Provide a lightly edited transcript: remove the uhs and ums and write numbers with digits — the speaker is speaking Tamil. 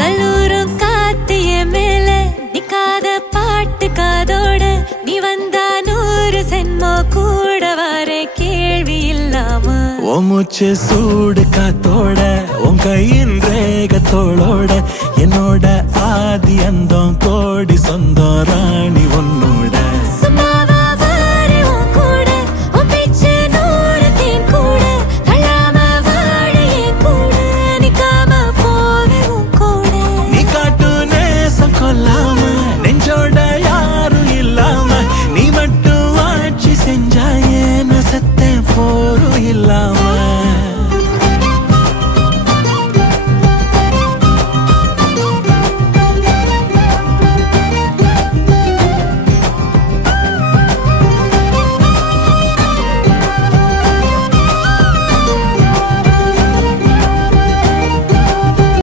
கல்லூரும் காத்திய மேல நிக்காத பாட்டு காதோட நீ வந்தா 100 சென்மோ கூட வர கேள்வி இல்லாம ஓ மூச்சு சூடு காத்தோட உன் கையின் ரேகத்தோளோட